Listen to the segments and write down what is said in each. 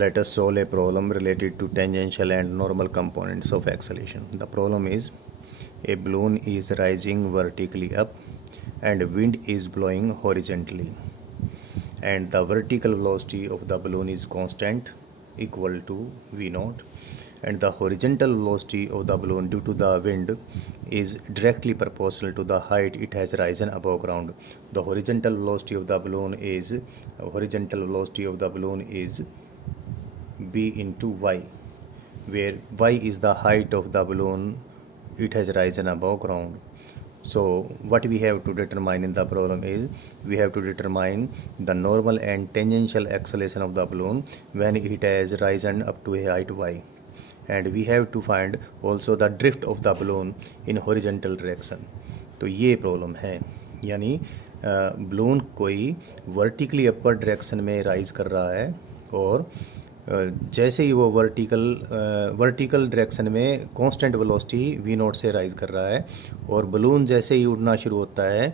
Let us solve a problem related to tangential and normal components of acceleration. The problem is a balloon is rising vertically up and wind is blowing horizontally, and the vertical velocity of the balloon is constant equal to v naught, and the horizontal velocity of the balloon due to the wind is directly proportional to the height it has risen above ground. The horizontal velocity of the balloon is b into y, where y is the height of the balloon it has risen above ground. So what we have to determine in the problem is we have to determine the normal and tangential acceleration of the balloon when it has risen up to a height y, and we have to find also the drift of the balloon in horizontal direction. तो ये problem है, यानी balloon कोई vertically upper direction में rise कर रहा है और जैसे ही वो वर्टिकल डायरेक्शन में कांस्टेंट वेलोसिटी वी नॉट से राइज कर रहा है, और बलून जैसे ही उड़ना शुरू होता है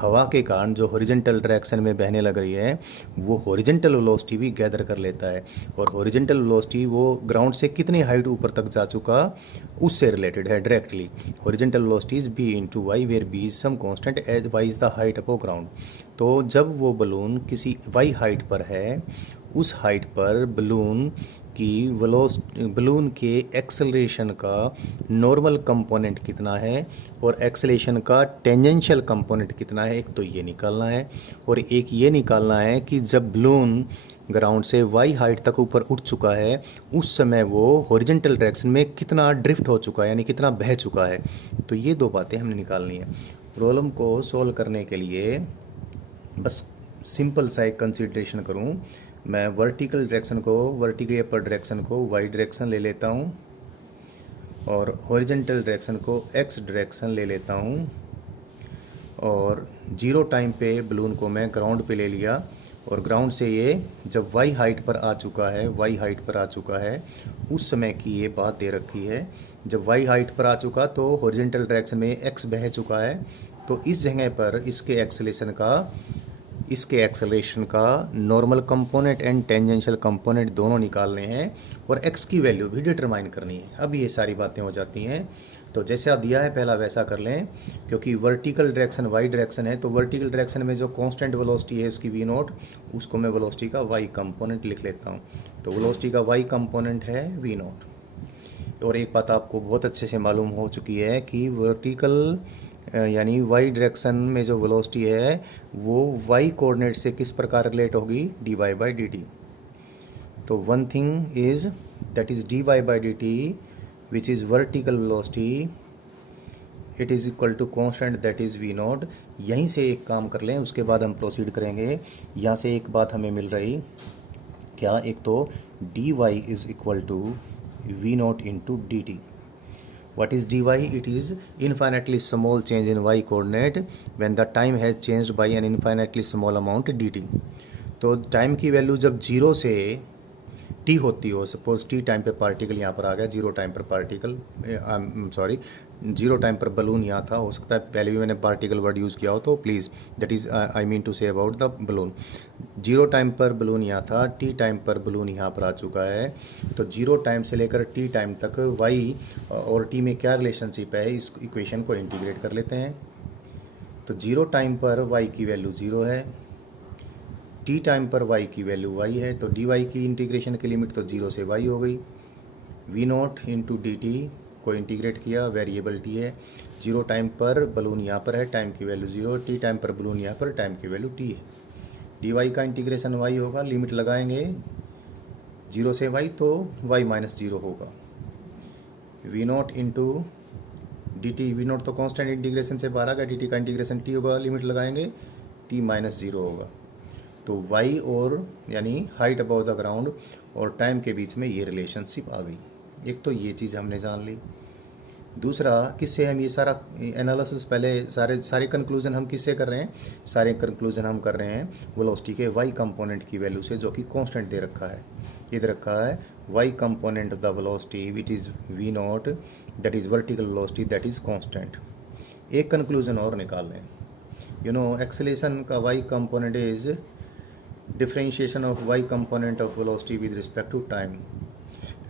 हवा के कारण जो हॉरिजॉन्टल डायरेक्शन में बहने लग रही है वो हॉरिजॉन्टल वेलोसिटी भी गैदर कर लेता है, और हॉरिजॉन्टल वेलोसिटी वो ग्राउंड से कितनी हाइट ऊपर तक जा चुका उससे रिलेटेड है directly. Horizontal velocity is B into Y, where B is some constant as Y is the height above ground. तो जब वो बलून किसी वाई हाइट पर है, उस हाइट पर बलून के एक्सेलरेशन का नॉर्मल कंपोनेंट कितना है और एक्सेलरेशन का टेंजेंशियल कंपोनेंट कितना है, एक तो ये निकालना है, और एक ये निकालना है कि जब बलून ग्राउंड से वाई हाइट तक ऊपर उठ चुका है उस समय वो हॉरिजॉन्टल डायरेक्शन में कितना ड्रिफ्ट हो चुका है, यानी कितना बह चुका है. तो ये दो बातें हमने निकालनी है. प्रॉब्लम को सॉल्व करने के लिए बस सिंपल सा एक कंसिडरेशन करूं, मैं वर्टिकल अपर डायरेक्शन को वाई डायरेक्शन ले लेता हूं और हॉरिजॉन्टल डायरेक्शन को एक्स डायरेक्शन ले लेता हूं, और जीरो टाइम पे बलून को मैं ग्राउंड पे ले लिया, और ग्राउंड से ये जब वाई हाइट पर आ चुका है उस समय की ये बात दे रखी है. जब वाई हाइट पर आ चुका तो हॉरिजॉन्टल डायरेक्शन में एक्स बह चुका है, तो इस जगह पर इसके एक्सेलरेशन का normal component and tangential component दोनों निकालने हैं और एक्स की वैल्यू भी डिटरमाइन करनी है. अब ये सारी बातें हो जाती हैं. तो जैसा दिया है पहला वैसा कर लें, क्योंकि वर्टिकल डायरेक्शन वाई डायरेक्शन है, तो वर्टिकल डायरेक्शन में जो कांस्टेंट वेलोसिटी है उसकी वी नॉट, उसको मैं वेलोसिटी का वाई कंपोनेंट लिख लेता हूँ. तो वेलोसिटी का वाई कंपोनेंट है वी नॉट. और एक बात आपको बहुत अच्छे से मालूम हो चुकी है कि वर्टिकल यानी वाई डायरेक्शन में जो वेलोसिटी है वो वाई कोऑर्डिनेट से किस प्रकार रिलेट होगी, D Y by D T. तो one thing is that is D Y by D T which is vertical velocity, it is equal to constant that is V naught. यहीं से एक काम कर लें, उसके बाद हम प्रोसीड करेंगे. यहाँ से एक बात हमें मिल रही क्या, एक तो D Y is equal to V not into D T. What is dy? It is infinitely small change in y coordinate when the time has changed by an infinitely small amount dt. तो time की value जब zero से T होती हो, suppose T time पे particle यहाँ पर आ गया, जीरो टाइम पर बलून यहाँ था, हो सकता है पहले भी मैंने पार्टिकल वर्ड यूज़ किया हो, तो please that is I mean to say about the balloon. Zero time पर बलून यहाँ था, टी टाइम पर बलून यहाँ पर आ चुका है. तो जीरो टाइम से लेकर टी टाइम तक वाई और टी में क्या रिलेशनशिप है, इस इक्वेशन को इंटीग्रेट कर लेते हैं. तो जीरो टाइम पर वाई की वैल्यू ज़ीरो है, टी टाइम पर वाई की वैल्यू वाई है, तो डी वाई की इंटीग्रेशन की लिमिट तो जीरो से वाई हो गई. V not into D T को इंटीग्रेट किया, वेरिएबल टी है. जीरो टाइम पर बलून यहाँ पर है, टाइम की वैल्यू जीरो, टी टाइम पर बलून यहाँ पर, टाइम की वैल्यू टी है. डी वाई का इंटीग्रेशन वाई होगा, लिमिट लगाएंगे जीरो से वाई तो वाई माइनस जीरो होगा. V not into D T, V naught तो कॉन्स्टेंट इंटीग्रेशन से बाहर आ गया, डी टी का इंटीग्रेशन टी होगा, लिमिट लगाएंगे टी माइनस जीरो होगा. तो वाई और यानी हाइट अबव द ग्राउंड और टाइम के बीच में ये रिलेशनशिप आ गई. एक तो ये चीज़ हमने जान ली. दूसरा, किससे हम ये सारा एनालिसिस पहले सारे कंक्लूजन हम किससे कर रहे हैं, सारे कंक्लूजन हम कर रहे हैं वेलोसिटी के वाई कंपोनेंट की वैल्यू से, जो कि कांस्टेंट दे रखा है. ये दे रखा है Y component of the velocity which is V naught, that is vertical velocity, that is constant. एक कंक्लूजन और निकाल लें. एक्सेलेरेशन का Y component is differentiation of y component of velocity with respect to time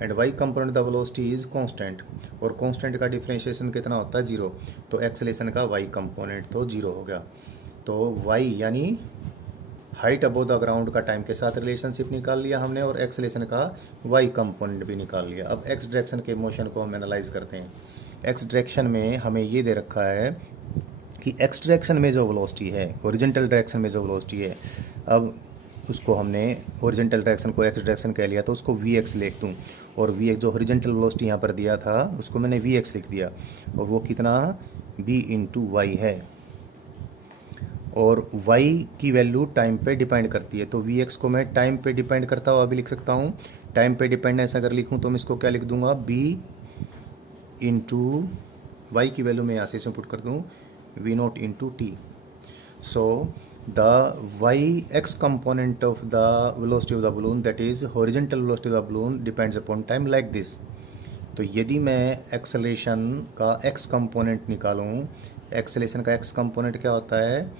and y component the velocity is constant और constant का differentiation कितना होता है 0, तो एक्सेलेशन का y component तो 0 हो गया। तो y यानी हाइट अबोव द ग्राउंड का टाइम के साथ रिलेशनशिप निकाल लिया हमने और एक्सेलेशन का y कंपोनेंट भी निकाल लिया। अब x डायरेक्शन के मोशन को हम एनालाइज करते हैं। x डायरेक्शन में हमें ये दे रखा है कि x डायरेक्शन में जो वेलोसिटी है, हॉरिजॉन्टल डायरेक्शन में जो वेलोसिटी है, अब उसको हमने हॉरिजॉन्टल डायरेक्शन को x डायरेक्शन कह लिया तो उसको vx लिख दूँ और vx जो हॉरिजॉन्टल वेलोसिटी यहाँ पर दिया था उसको मैंने vx लिख दिया और वो कितना b इंटू वाई है और y की वैल्यू टाइम पे डिपेंड करती है। तो vx को मैं टाइम पे डिपेंड करता हुआ अभी लिख सकता हूँ। टाइम पे डिपेंडेंस अगर लिखूँ तो मैं इसको क्या लिख दूंगा b इंटू वाई की वैल्यू मैं यहाँ से पुट कर दूँ v not into T. So the x component of the velocity of the balloon that is horizontal velocity of the balloon depends upon time like this। तो यदि मैं acceleration का x कंपोनेंट निकालूं, एक्सेलरेशन का x component क्या होता है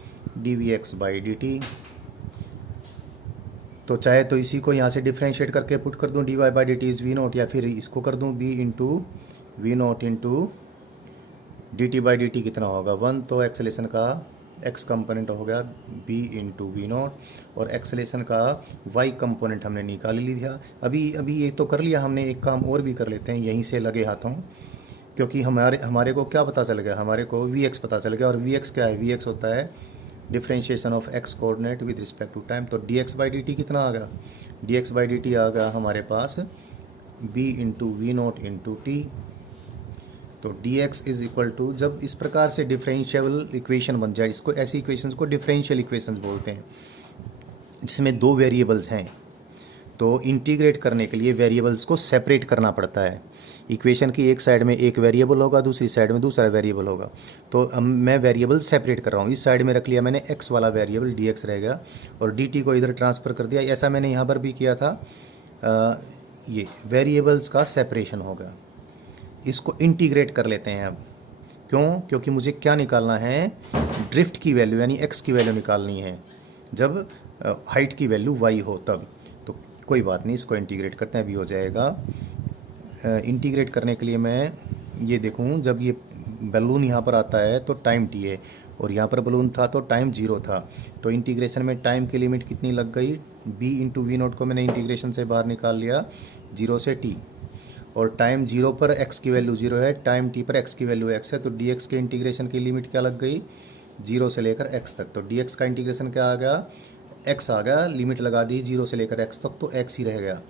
dvx by dt। तो चाहे तो इसी को यहाँ से डिफ्रेंशिएट करके पुट कर दूँ dy by dt is V naught, या फिर इसको कर दूँ b into V naught into D T by D T कितना होगा 1। तो एक्सेलेशन का x कंपोनेंट हो गया b इंटू वी नोट और एक्सेलेशन का y कंपोनेंट हमने निकाल लिया। अभी ये तो कर लिया हमने, एक काम और भी कर लेते हैं यहीं से लगे हाथों, क्योंकि हमारे को क्या पता चल गया, हमारे को vx पता चल गया। और vx क्या है, vx होता है differentiation of x coordinate with respect to time. तो dx बाई डी टी कितना आ गया, dx बाई डी टी आ गया हमारे पास b into V naught into T. तो dx इज इक्वल टू, जब इस प्रकार से डिफरेंशियल इक्वेशन बन जाए, इसको ऐसी इक्वेशंस को डिफरेंशियल इक्वेशंस बोलते हैं जिसमें दो वेरिएबल्स हैं, तो इंटीग्रेट करने के लिए वेरिएबल्स को सेपरेट करना पड़ता है। इक्वेशन की एक साइड में एक वेरिएबल होगा, दूसरी साइड में दूसरा वेरिएबल होगा। तो अब मैं वेरिएबल सेपरेट कर रहा हूँ, इस साइड में रख लिया मैंने x वाला वेरिएबल dx रह गया और dt को इधर ट्रांसफ़र कर दिया। ऐसा मैंने यहाँ पर भी किया था। ये वेरिएबल्स का सेपरेशन होगा, इसको इंटीग्रेट कर लेते हैं अब। क्यों, क्योंकि मुझे क्या निकालना है, ड्रिफ्ट की वैल्यू यानी x की वैल्यू निकालनी है जब हाइट की वैल्यू y हो तब। तो कोई बात नहीं, इसको इंटीग्रेट करते हैं, अभी हो जाएगा। इंटीग्रेट करने के लिए मैं ये देखूं, जब ये बलून यहाँ पर आता है तो टाइम t है और यहाँ पर बलून था तो टाइम 0 था। तो इंटीग्रेशन में टाइम की लिमिट कितनी लग गई, b इंटू वी नोट को मैंने इंटीग्रेशन से बाहर निकाल लिया 0 से t, और टाइम 0 पर x की वैल्यू 0 है, टाइम t पर x की वैल्यू x है। तो dx के इंटीग्रेशन की लिमिट क्या लग गई, 0 से लेकर x तक। तो dx का इंटीग्रेशन क्या आ गया, x आ गया, लिमिट लगा दी 0 से लेकर x तक, तो x ही रह गया,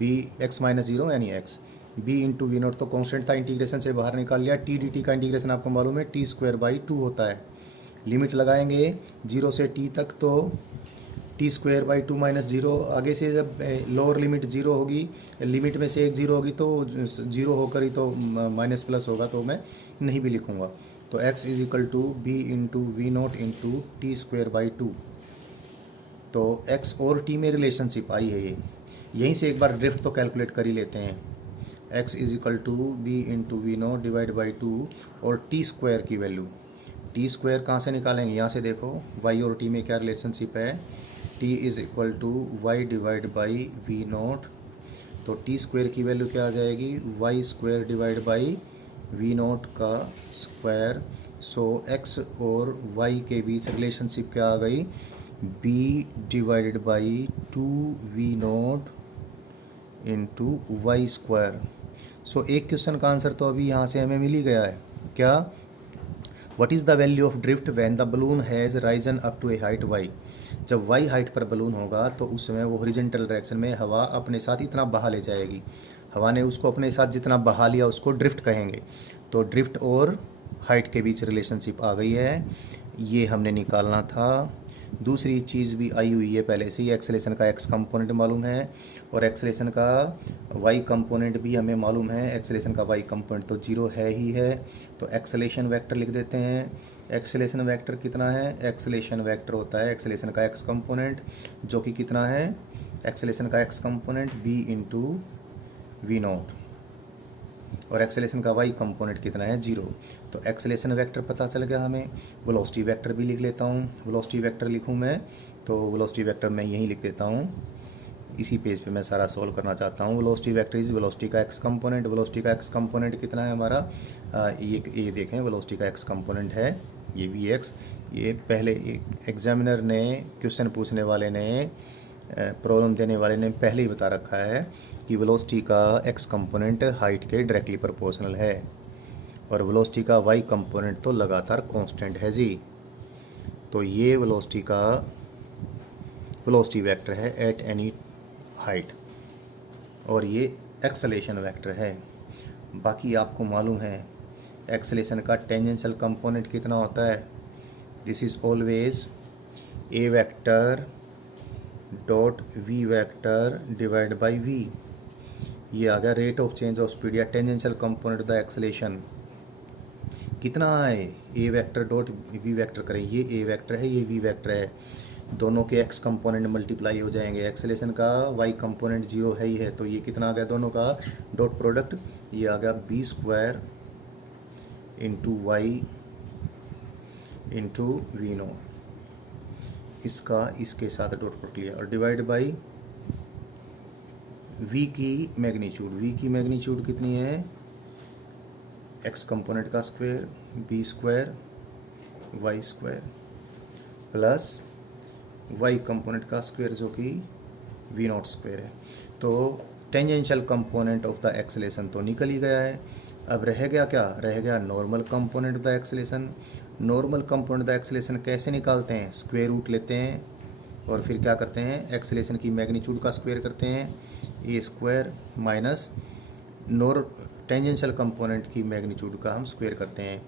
b x माइनस 0 यानी x। b into V naught तो कॉन्स्टेंट था, इंटीग्रेशन से बाहर निकाल लिया। t dt का इंटीग्रेशन आपको मालूम है टी स्क्वायर बाई 2 होता है। लिमिट लगाएंगे 0 से t तक, तो टी स्क्वायर बाई 2 माइनस 0। आगे से जब लोअर लिमिट 0 होगी, लिमिट में से एक 0 होगी तो 0 होकर ही तो माइनस प्लस होगा, तो मैं नहीं भी लिखूँगा। तो x is equal to B into V naught into T square by 2। तो x और t में रिलेशनशिप आई है ये, यहीं से एक बार ड्रिफ्ट तो कैलकुलेट कर ही लेते हैं। x is equal to B into V naught divide by 2 और टी स्क्वायर की वैल्यू, टी स्क्वायर कहाँ से निकालेंगे, यहाँ से देखो y और t में क्या रिलेशनशिप है, t is equal to Y divide by V naught. तो टी स्क्वायर की वैल्यू क्या आ जाएगी, Y square divide by V naught का स्क्वायर। सो x और y के बीच रिलेशनशिप क्या आ गई, b divided by 2v naught into Y square. So एक क्वेश्चन का आंसर तो अभी यहाँ से हमें मिल ही गया है। क्या, what is the value of drift when the balloon has risen up to a height y। जब y हाइट पर बलून होगा तो उस समय वो हॉरिजॉन्टल डायरेक्शन में हवा अपने साथ इतना बहा ले जाएगी, हवा ने उसको अपने साथ जितना बहा लिया उसको ड्रिफ्ट कहेंगे। तो ड्रिफ्ट और हाइट के बीच रिलेशनशिप आ गई है, ये हमने निकालना था। दूसरी चीज़ भी आई हुई है पहले से ही, एक्सेलेशन का x कंपोनेंट मालूम है और एक्सेलेशन का y कंपोनेंट भी हमें मालूम है। एक्सेलेशन का y कंपोनेंट तो 0 है ही है, तो एक्सेलेशन वेक्टर लिख देते हैं। एक्सेलेशन वेक्टर कितना है, एक्सेलेशन वेक्टर होता है एक्सेलेशन का x कंपोनेंट जो कि कितना है, एक्सेलेशन का x component b into V naught और एक्सेलेशन का y कंपोनेंट कितना है 0। तो एक्सेलेशन वेक्टर पता चल गया हमें। वेलोसिटी वेक्टर भी लिख लेता हूँ, वेलोसिटी वेक्टर लिखूँ मैं तो वेलोसिटी वेक्टर मैं यहीं लिख देता हूँ, इसी पेज पे मैं सारा सॉल्व करना चाहता हूँ। वेलोसिटी वेक्टर इज वेलोसिटी का एक्स कंपोनेंट। वेलोसिटी का एक्स कंपोनेंट कितना है हमारा, ये देखें, वेलोसिटी का एक्स कंपोनेंट है ये वी एक्स। ये पहले एग्जामिनर ने, क्वेश्चन पूछने वाले ने, प्रॉब्लम देने वाले ने पहले ही बता रखा है कि वेलोसिटी का एक्स कंपोनेंट हाइट के डायरेक्टली प्रोपोर्शनल है और वेलोसिटी का वाई कंपोनेंट तो लगातार कांस्टेंट है जी। तो ये वेलोसिटी वेक्टर है एट एनी हाइट और ये एक्सेलेरेशन वेक्टर है। बाकी आपको मालूम है एक्सेलेरेशन का टेंजेंशियल कंपोनेंट कितना होता है, this is always A vector dot V vector divide by V. ये आ गया rate of change of speed या tangential component of the acceleration. कितना है, A vector dot V vector करें, ये ए वेक्टर है, ये वी वेक्टर है, दोनों के एक्स कंपोनेंट मल्टीप्लाई हो जाएंगे। एक्सेलेरेशन का वाई कंपोनेंट 0 है ही है, तो ये कितना आ गया दोनों का डॉट प्रोडक्ट, ये आ गया B square into Y into V naught, इसका इसके साथ डॉट प्रोडक्ट लिया और डिवाइड बाई वी की मैग्नीट्यूड। वी की मैग्नीट्यूड कितनी है, एक्स कंपोनेंट का square B square Y square plus Y component का स्क्वायर जो कि वी नॉट स्क्वायर है। तो tangential component of the acceleration तो निकल ही गया है। अब रह गया क्या, रह गया normal component of the acceleration. Normal component of the acceleration कैसे निकालते हैं, स्क्वायर रूट लेते हैं और फिर क्या करते हैं, एक्सेलेरेशन की मैग्नीट्यूड का स्क्वायर करते हैं, ए स्क्वायर माइनस टेंजेंशियल कंपोनेंट की मैग्नीट्यूड का हम स्क्वायर करते हैं।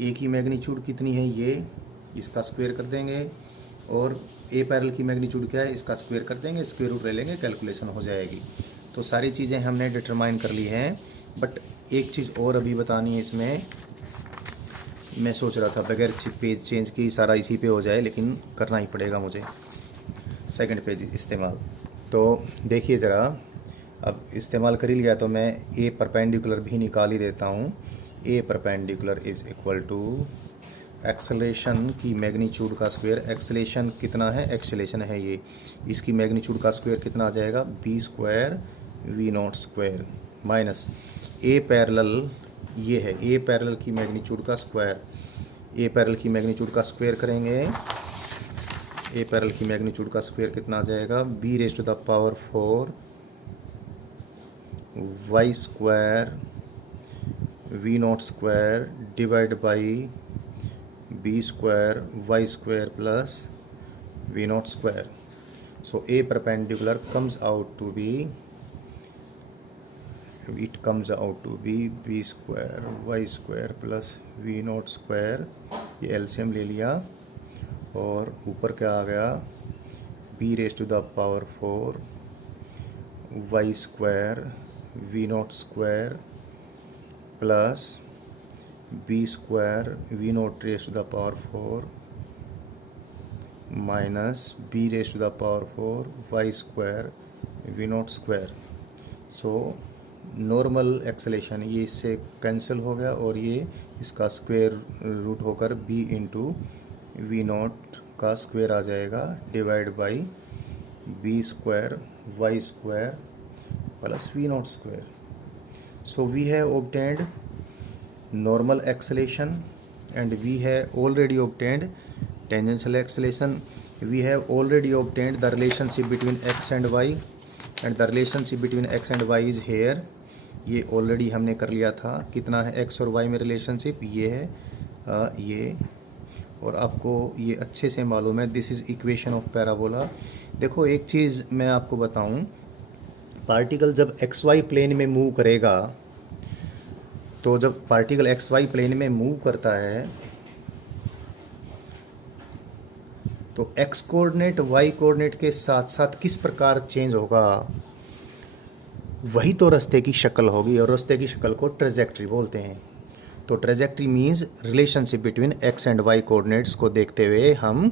ए की मैग्नीट्यूड कितनी है, ये, इसका स्क्वायर कर देंगे और ए पैरेलल की मैग्नीट्यूड क्या है, इसका स्क्वायर कर देंगे, स्क्वायर रूट ले लेंगे, कैलकुलेशन हो जाएगी। तो सारी चीज़ें हमने डिटरमाइन कर ली हैं। बट एक चीज़ और अभी बतानी है इसमें, मैं सोच रहा था बगैर पेज चेंज की सारा इसी पे हो जाए, लेकिन करना ही पड़ेगा मुझे सेकंड पेज इस्तेमाल। तो देखिए ज़रा, अब इस्तेमाल कर ही लिया तो मैं ए परपेंडिकुलर भी निकाल ही देता हूँ। A perpendicular is equal to acceleration की मैग्नीट्यूड का स्क्वायर। एक्सेलेरेशन कितना है, एक्सेलेरेशन है ये, इसकी मैग्नीट्यूड का स्क्वायर कितना आ जाएगा, B square V naught square minus A parallel, ये है ए पैरेलल की मैग्नीट्यूड का स्क्वायर। ए पैरेलल की मैग्नीट्यूड का स्क्वायर करेंगे, ए पैरेलल की मैग्नीट्यूड का स्क्वायर कितना आ जाएगा, B raise to the power 4 Y square V naught square divide by B square Y square plus V naught square. So A perpendicular comes out to be B square Y square plus V naught square, ये LCM ले लिया और ऊपर क्या आ गया, B raise to the power 4 Y square V naught square plus B square V naught raise to the power 4 minus B raise to the power 4 Y square V naught square. So normal acceleration ये इससे cancel हो गया और ये इसका square root होकर B into V naught का square आ जाएगा divide by B square Y square plus V naught square. So we have obtained normal acceleration and we have already obtained tangential acceleration. We have already obtained the relationship between x and y and the relationship between x and y is here. ये already हमने कर लिया था, कितना है x और y में relationship, ये है ये, और आपको ये अच्छे से मालूम है, this is equation of parabola. देखो एक चीज़ मैं आपको बताऊं, पार्टिकल जब एक्स वाई प्लेन में मूव करेगा, तो जब पार्टिकल एक्स वाई प्लेन में मूव करता है तो एक्स कोऑर्डिनेट वाई कोऑर्डिनेट के साथ साथ किस प्रकार चेंज होगा, वही तो रास्ते की शक्ल होगी और रास्ते की शक्ल को ट्रेजेक्ट्री बोलते हैं। तो trajectory means relationship between X and Y coordinates को देखते हुए हम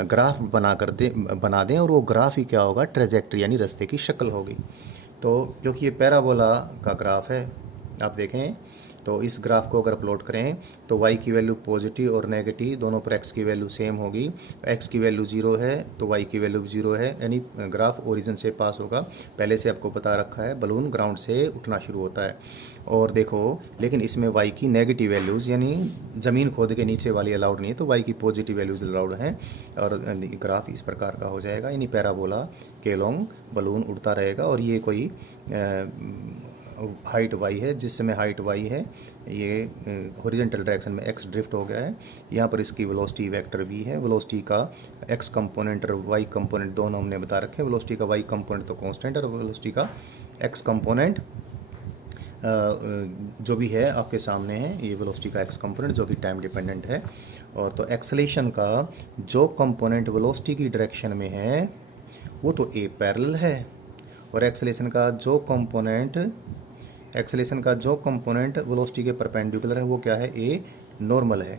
ग्राफ बना दें और वो ग्राफ ही क्या होगा, ट्रेजेक्ट्री यानी रास्ते की शक्ल होगी। तो क्योंकि ये पैराबोला का ग्राफ है, आप देखें तो इस ग्राफ को अगर प्लॉट करें तो y की वैल्यू पॉजिटिव और नेगेटिव दोनों पर x की वैल्यू सेम होगी। x की वैल्यू 0 है तो y की वैल्यू 0 है, यानी ग्राफ ओरिजिन से पास होगा। पहले से आपको बता रखा है बलून ग्राउंड से उठना शुरू होता है। और देखो लेकिन इसमें y की नेगेटिव वैल्यूज़ यानी ज़मीन खोद के नीचे वाली अलाउड नहीं है, तो y की पॉजिटिव वैल्यूज़ अलाउड हैं। और ग्राफ इस प्रकार का हो जाएगा, यानी पैराबोला के लॉन्ग बलून उड़ता रहेगा। और ये कोई हाइट y है, जिस समय हाइट y है ये हॉरिजॉन्टल डायरेक्शन में x ड्रिफ्ट हो गया है। यहाँ पर इसकी वेलोसिटी वेक्टर v है। वेलोसिटी का x कंपोनेंट और y कंपोनेंट दोनों हमने बता रखे हैं। वेलोसिटी का y कंपोनेंट तो कांस्टेंट और वेलोसिटी का x कंपोनेंट जो भी है आपके सामने है। ये वेलोसिटी का x कंपोनेंट जो कि टाइम डिपेंडेंट है। और तो एक्सेलेरेशन का जो कंपोनेंट वेलोसिटी की डायरेक्शन में है वो तो a पैरेलल है, और एक्सेलेरेशन का जो कंपोनेंट वेलोसिटी के परपेंडिकुलर है वो क्या है, a नॉर्मल है।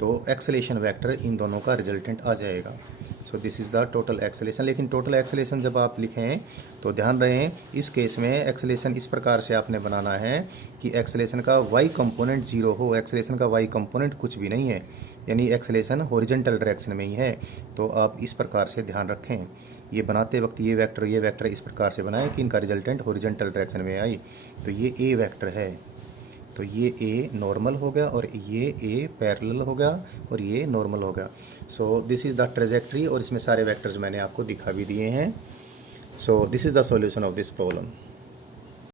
तो एक्सेलेरेशन वेक्टर इन दोनों का रिजल्टेंट आ जाएगा। So this is the total acceleration. लेकिन टोटल एक्सेलेरेशन जब आप लिखें तो ध्यान रहे इस केस में एक्सेलेरेशन इस प्रकार से आपने बनाना है कि एक्सेलेरेशन का y कंपोनेंट 0 हो। एक्सेलेरेशन का y कंपोनेंट कुछ भी नहीं है, यानी एक्सेलेरेशन हॉरिजॉन्टल डायरेक्शन में ही है। तो आप इस प्रकार से ध्यान रखें, ये बनाते वक्त ये वेक्टर इस प्रकार से बनाएं कि इनका रिजल्टेंट हॉरिजॉन्टल डायरेक्शन में आई। तो ये a वेक्टर है, तो ये a नॉर्मल हो गया और ये a पैरेलल हो गया और ये नॉर्मल हो गया। So this is the trajectory, और इसमें सारे वेक्टर्स मैंने आपको दिखा भी दिए हैं। So this is the solution of this problem.